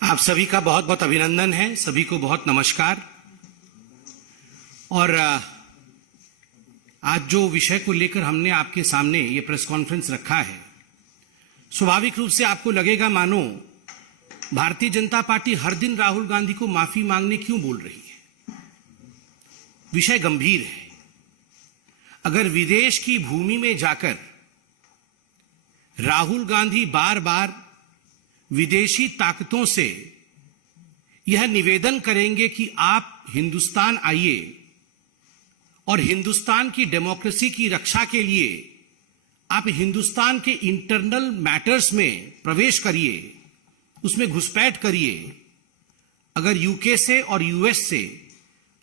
आप सभी का बहुत बहुत अभिनंदन है, सभी को बहुत नमस्कार। और आज जो विषय को लेकर हमने आपके सामने ये प्रेस कॉन्फ्रेंस रखा है, स्वाभाविक रूप से आपको लगेगा मानो भारतीय जनता पार्टी हर दिन राहुल गांधी को माफी मांगने क्यों बोल रही है। विषय गंभीर है। अगर विदेश की भूमि में जाकर राहुल गांधी बार बार विदेशी ताकतों से यह निवेदन करेंगे कि आप हिंदुस्तान आइए और हिंदुस्तान की डेमोक्रेसी की रक्षा के लिए आप हिंदुस्तान के इंटरनल मैटर्स में प्रवेश करिए, उसमें घुसपैठ करिए। अगर यूके से और यूएस से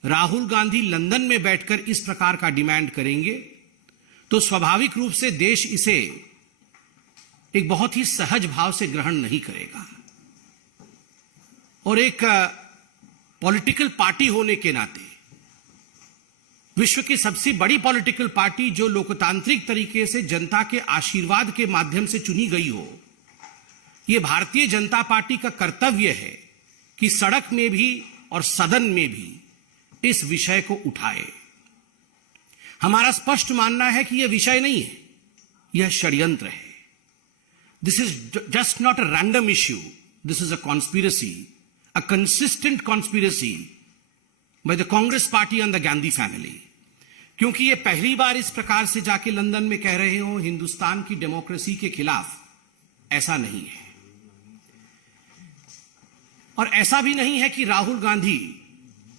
राहुल गांधी लंदन में बैठकर इस प्रकार का डिमांड करेंगे तो स्वाभाविक रूप से देश इसे एक बहुत ही सहज भाव से ग्रहण नहीं करेगा। और एक पॉलिटिकल पार्टी होने के नाते, विश्व की सबसे बड़ी पॉलिटिकल पार्टी जो लोकतांत्रिक तरीके से जनता के आशीर्वाद के माध्यम से चुनी गई हो, यह भारतीय जनता पार्टी का कर्तव्य है कि सड़क में भी और सदन में भी इस विषय को उठाए। हमारा स्पष्ट मानना है कि यह विषय नहीं है, यह षड्यंत्र है। This is just not a random issue. This is a conspiracy, a consistent conspiracy by the Congress Party and the Gandhi family. क्योंकि ये पहली बार इस प्रकार से जाके लंदन में कह रहे हो हिंदुस्तान की डेमोक्रेसी के खिलाफ, ऐसा नहीं है। और ऐसा भी नहीं है कि राहुल गांधी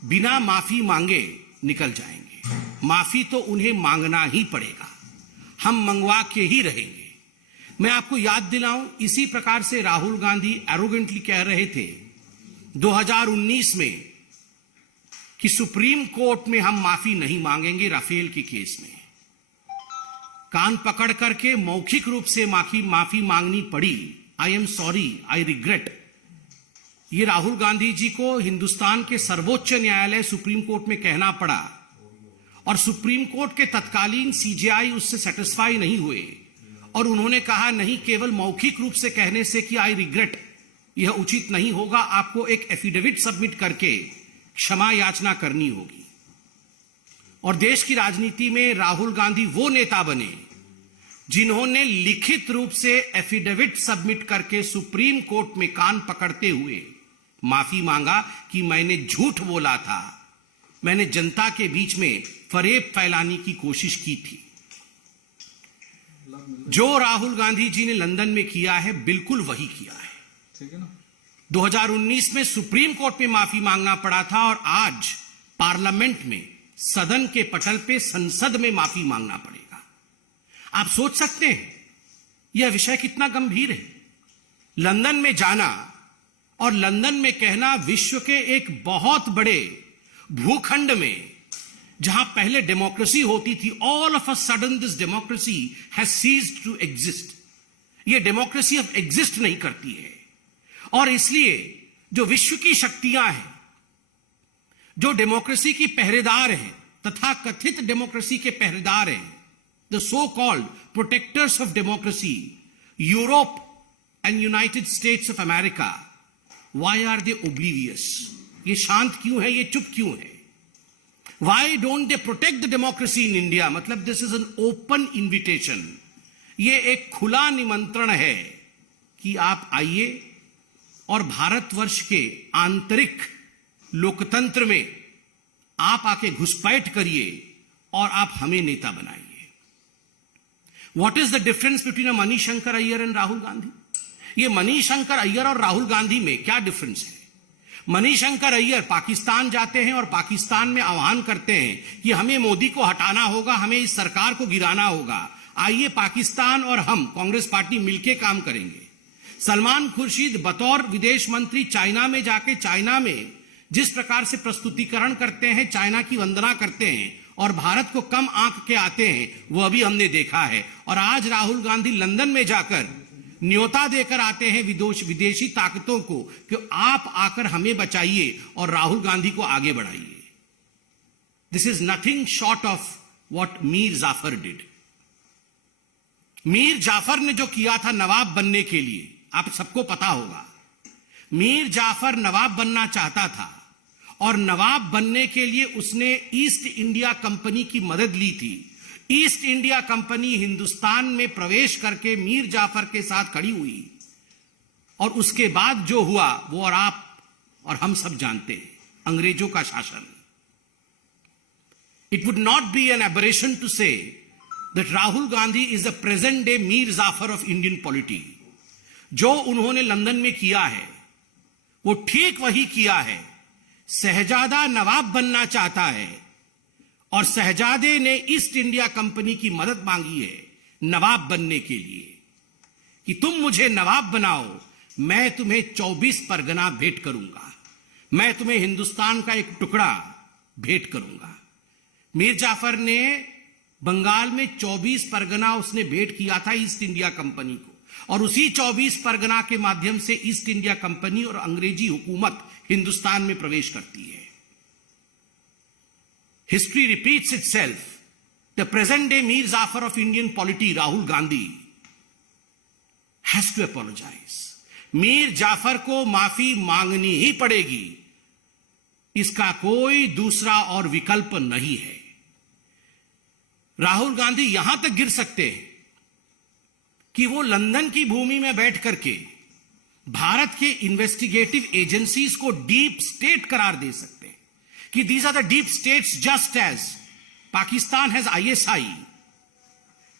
बिना माफी मांगे निकल जाएंगे। माफी तो उन्हें मांगना ही पड़ेगा, हम मंगवा के ही रहेंगे। मैं आपको याद दिलाऊं, इसी प्रकार से राहुल गांधी एरोगेंटली कह रहे थे 2019 में कि सुप्रीम कोर्ट में हम माफी नहीं मांगेंगे राफेल के केस में। कान पकड़ करके मौखिक रूप से माफी मांगनी पड़ी। I am sorry, I regret. ये राहुल गांधी जी को हिंदुस्तान के सर्वोच्च न्यायालय सुप्रीम कोर्ट में कहना पड़ा और सुप्रीम कोर्ट के तत्कालीन सीजेआई उससे सेटिस्फाई नहीं हुए और उन्होंने कहा नहीं, केवल मौखिक रूप से कहने से कि आई रिग्रेट यह उचित नहीं होगा, आपको एक एफिडेविट सबमिट करके क्षमा याचना करनी होगी। और देश की राजनीति में राहुल गांधी वो नेता बने जिन्होंने लिखित रूप से एफिडेविट सबमिट करके सुप्रीम कोर्ट में कान पकड़ते हुए माफी मांगा कि मैंने झूठ बोला था, मैंने जनता के बीच में फरेब फैलाने की कोशिश की थी। जो राहुल गांधी जी ने लंदन में किया है बिल्कुल वही किया है। ठीक है ना? 2019 में सुप्रीम कोर्ट में माफी मांगना पड़ा था और आज पार्लियामेंट में सदन के पटल पे संसद में माफी मांगना पड़ेगा। आप सोच सकते हैं यह विषय कितना गंभीर है। लंदन में जाना और लंदन में कहना विश्व के एक बहुत बड़े भूखंड में जहां पहले डेमोक्रेसी होती थी, all of a sudden this democracy has ceased to exist. ये डेमोक्रेसी अब एग्जिस्ट नहीं करती है और इसलिए जो विश्व की शक्तियां हैं, जो डेमोक्रेसी की पहरेदार हैं, तथा कथित डेमोक्रेसी के पहरेदार हैं, the so called protectors of democracy, Europe and United States of America, why are they oblivious? ये शांत क्यों है, ये चुप क्यों है? Why don't they protect the democracy in India? मतलब this is an open invitation. ये एक खुला निमंत्रण है कि आप आइए और भारतवर्ष के आंतरिक लोकतंत्र में आप आके घुसपैठ करिए और आप हमें नेता बनाइए। What is the difference between a Manishankar Iyer and Rahul Gandhi? ये मनीशंकर अय्यर और राहुल गांधी में क्या डिफरेंस है? मनीशंकर अय्यर पाकिस्तान जाते हैं और पाकिस्तान में आह्वान करते हैं कि हमें मोदी को हटाना होगा, हमें इस सरकार को गिराना होगा, आइए पाकिस्तान और हम कांग्रेस पार्टी मिलकर काम करेंगे। सलमान खुर्शीद बतौर विदेश मंत्री चाइना में जाके चाइना में जिस प्रकार से प्रस्तुतिकरण करते हैं, चाइना की वंदना करते हैं और भारत को कम आंक के आते हैं, वो अभी हमने देखा है। और आज राहुल गांधी लंदन में जाकर न्योता देकर आते हैं विदेशी ताकतों को कि आप आकर हमें बचाइए और राहुल गांधी को आगे बढ़ाइए। This is nothing short of what Mir Jafar did. Mir Jafar ने जो किया था नवाब बनने के लिए, आप सबको पता होगा। मीर जाफर नवाब बनना चाहता था और नवाब बनने के लिए उसने ईस्ट इंडिया कंपनी की मदद ली थी। ईस्ट इंडिया कंपनी हिंदुस्तान में प्रवेश करके मीर जाफर के साथ खड़ी हुई और उसके बाद जो हुआ वो और आप और हम सब जानते हैं, अंग्रेजों का शासन। It would not be an aberration to say that Rahul Gandhi is the present day Mir Jafar of Indian polity. जो उन्होंने लंदन में किया है वो ठीक वही किया है। शहजादा नवाब बनना चाहता है और शहजादे ने ईस्ट इंडिया कंपनी की मदद मांगी है नवाब बनने के लिए कि तुम मुझे नवाब बनाओ, मैं तुम्हें 24 परगना भेंट करूंगा, मैं तुम्हें हिंदुस्तान का एक टुकड़ा भेंट करूंगा। मीर जाफर ने बंगाल में 24 परगना उसने भेंट किया था ईस्ट इंडिया कंपनी को और उसी 24 परगना के माध्यम से ईस्ट इंडिया कंपनी और अंग्रेजी हुकूमत हिंदुस्तान में प्रवेश करती है। History repeats itself. The present day Mir Jafar of Indian polity Rahul Gandhi has to apologise. Mir Jafar को माफी मांगनी ही पड़ेगी, इसका कोई दूसरा और विकल्प नहीं है। राहुल गांधी यहां तक गिर सकते हैं कि वो लंदन की भूमि में बैठ करके भारत के इन्वेस्टिगेटिव एजेंसीज को डीप स्टेट करार दे सकते हैं कि these are the deep states just as Pakistan has ISI।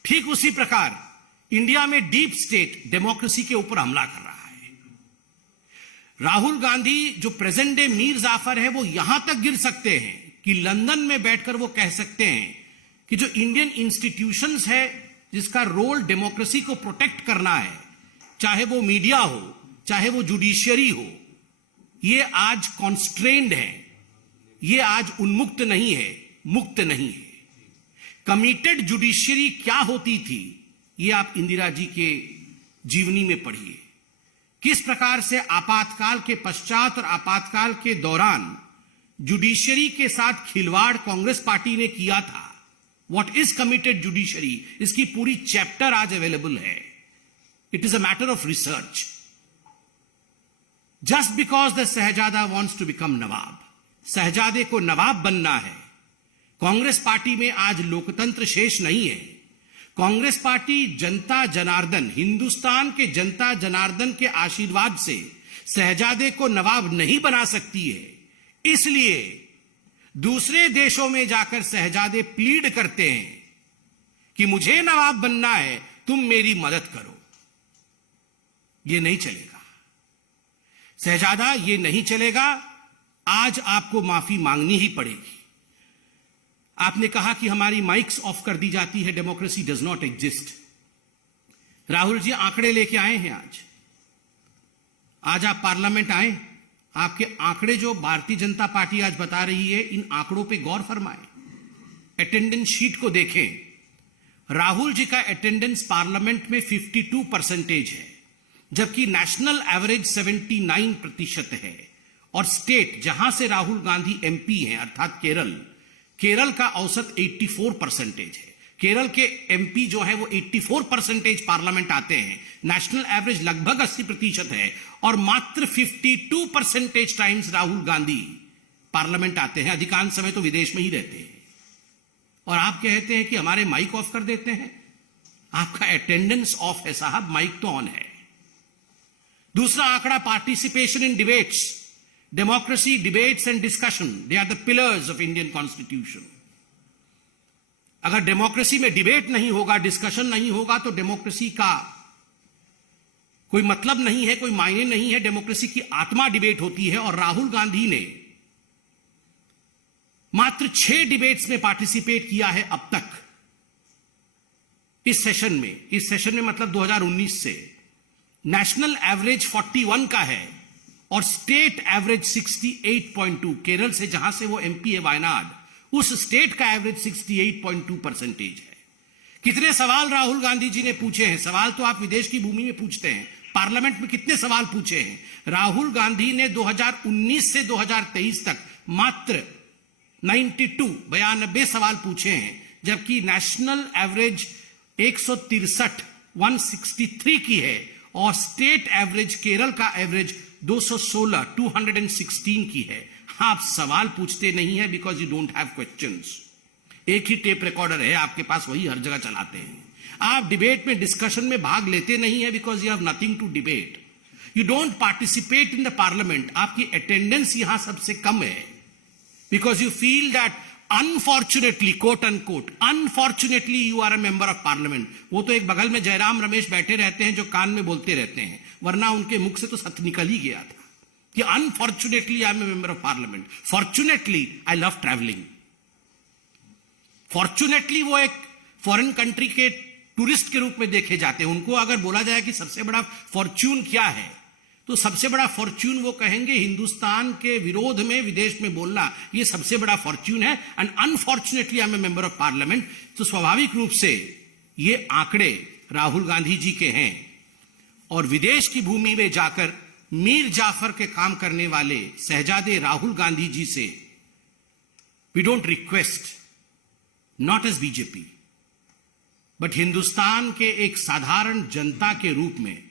ठीक उसी प्रकार इंडिया में डीप स्टेट डेमोक्रेसी के ऊपर हमला कर रहा है। राहुल गांधी जो प्रेजेंट डे मीर जाफर है वो यहां तक गिर सकते हैं कि लंदन में बैठकर वो कह सकते हैं कि जो इंडियन इंस्टीट्यूशंस है जिसका रोल डेमोक्रेसी को प्रोटेक्ट करना है, चाहे वो मीडिया हो चाहे वो जुडिशियरी हो, ये आज कॉन्स्ट्रेन्ड है, ये आज उन्मुक्त नहीं है, मुक्त नहीं है। कमिटेड जुडिशियरी क्या होती थी ये आप इंदिरा जी के जीवनी में पढ़िए। किस प्रकार से आपातकाल के पश्चात और आपातकाल के दौरान जुडिशियरी के साथ खिलवाड़ कांग्रेस पार्टी ने किया था। व्हाट इज कमिटेड जुडिशियरी, इसकी पूरी चैप्टर आज अवेलेबल है। It is a matter of research. Just because the शहजादा वॉन्ट्स टू बिकम नवाब, शहजादे को नवाब बनना है। कांग्रेस पार्टी में आज लोकतंत्र शेष नहीं है। कांग्रेस पार्टी जनता जनार्दन, हिंदुस्तान के जनता जनार्दन के आशीर्वाद से शहजादे को नवाब नहीं बना सकती है। इसलिए दूसरे देशों में जाकर शहजादे प्लीड करते हैं कि मुझे नवाब बनना है, तुम मेरी मदद करो। ये नहीं चलेगा शहजादा, ये नहीं चलेगा। आज आपको माफी मांगनी ही पड़ेगी। आपने कहा कि हमारी माइक्स ऑफ कर दी जाती है, democracy does not exist. Rahul ji आंकड़े लेके आए हैं आज आप पार्लियामेंट आए, आपके आंकड़े जो भारतीय जनता पार्टी आज बता रही है, इन आंकड़ों पे गौर फरमाएं। अटेंडेंस शीट को देखें। राहुल जी का अटेंडेंस पार्लियामेंट में 52% है, जबकि नेशनल एवरेज 79% है। और स्टेट जहां से राहुल गांधी MP हैं अर्थात केरल का औसत 84% है। केरल के MP जो है वो 84% पार्लियामेंट आते हैं। नेशनल एवरेज लगभग 80% है और मात्र 52% टाइम्स राहुल गांधी पार्लियामेंट आते हैं। अधिकांश समय तो विदेश में ही रहते हैं। और आप कहते हैं कि हमारे माइक ऑफ कर देते हैं। आपका अटेंडेंस ऑफ है साहब, माइक तो ऑन है। दूसरा आंकड़ा participation in debates. Democracy, debates and discussion, they are the pillars of Indian constitution. अगर डेमोक्रेसी में डिबेट नहीं होगा, डिस्कशन नहीं होगा, तो डेमोक्रेसी का कोई मतलब नहीं है, कोई मायने नहीं है। डेमोक्रेसी की आत्मा डिबेट होती है। और राहुल गांधी ने मात्र 6 डिबेट्स में पार्टिसिपेट किया है अब तक इस सेशन में मतलब 2019 से। नेशनल एवरेज 41 का है और स्टेट एवरेज 68.2। केरल से जहां से वो MP है वायनाड, उस स्टेट का एवरेज 68.2% है। कितने सवाल राहुल गांधी जी ने पूछे हैं? सवाल तो आप विदेश की भूमि में पूछते हैं, पार्लियामेंट में कितने सवाल पूछे हैं? राहुल गांधी ने 2019 से 2023 तक मात्र 92 सवाल पूछे हैं, जबकि नेशनल एवरेज 163 की है और स्टेट एवरेज केरल का एवरेज 216 216 की है। आप सवाल पूछते नहीं है because you don't have questions. एक ही टेप रिकॉर्डर है आपके पास, वही हर जगह चलाते हैं। आप डिबेट में, डिस्कशन में भाग लेते नहीं है because you have nothing to debate. You don't participate in the parliament. आपकी अटेंडेंस यहां सबसे कम है because you feel that unfortunately, quote unquote, unfortunately you are a member of parliament. वो तो एक बगल में जयराम रमेश बैठे रहते हैं जो कान में बोलते रहते हैं, वरना उनके मुख से तो सत्य निकल ही गया था कि unfortunately I am a member of parliament. Fortunately I love travelling. Fortunately वो एक फॉरेन कंट्री के टूरिस्ट के रूप में देखे जाते हैं। उनको अगर बोला जाए कि सबसे बड़ा फॉर्च्यून क्या है, तो सबसे बड़ा फॉर्च्यून वो कहेंगे हिंदुस्तान के विरोध में विदेश में बोलना, ये सबसे बड़ा फॉर्च्यून है। And unfortunately I am a member of parliament. तो स्वाभाविक रूप से ये आंकड़े राहुल गांधी जी के हैं। और विदेश की भूमि में जाकर मीर जाफर के काम करने वाले शहजादे राहुल गांधी जी से we don't request, not as BJP, but Hindustan के एक साधारण जनता के रूप में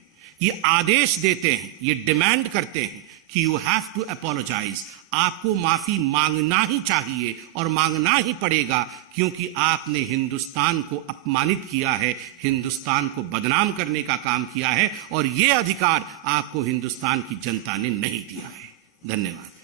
ये आदेश देते हैं, ये डिमांड करते हैं कि यू हैव टू अपोलोजाइज। आपको माफी मांगना ही चाहिए और मांगना ही पड़ेगा, क्योंकि आपने हिंदुस्तान को अपमानित किया है, हिंदुस्तान को बदनाम करने का काम किया है, और यह अधिकार आपको हिंदुस्तान की जनता ने नहीं दिया है। धन्यवाद।